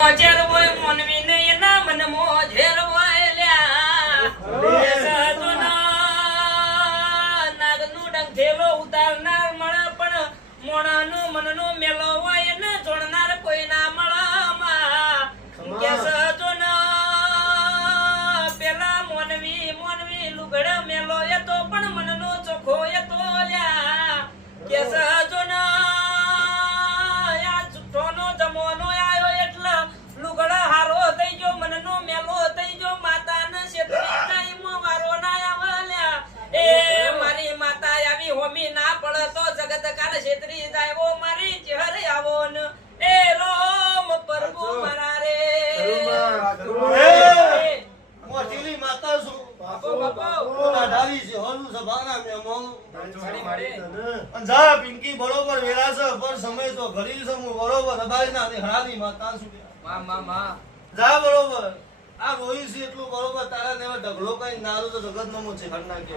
ઝેર હોય મોનવી ને એના મનમાં ઝેર હોય લ્યા નાગનું ડંખેલો ઉતારનાર મળે પણ મોણાનું મનનું મેલો હોય ને જોડનાર કોઈ ના મળે કે સજો પેલા મોનવી લુગડા મેલો એ તો પણ મનનો ચોખ્ખો એ તો લ્યા કે સજો છેતરી જાય ઓ મારી ચહેરે આવો ને એ રોમ પ્રભુ મારા રે મોટીલી માતા છું બાપો બાપો ડાલી છે હોલું સભાના મે મોં મારી મારે અંજા પિંકી બરોબર વેરા છે પર સમય તો ઘડી છે હું બરોબર દબાઈ ના હરાની માતા છું માં જા બરોબર આ રોઈ છે એટલું બરોબર તારા ને ઢગલો કઈ નારું તો જગત નો છે હરના કે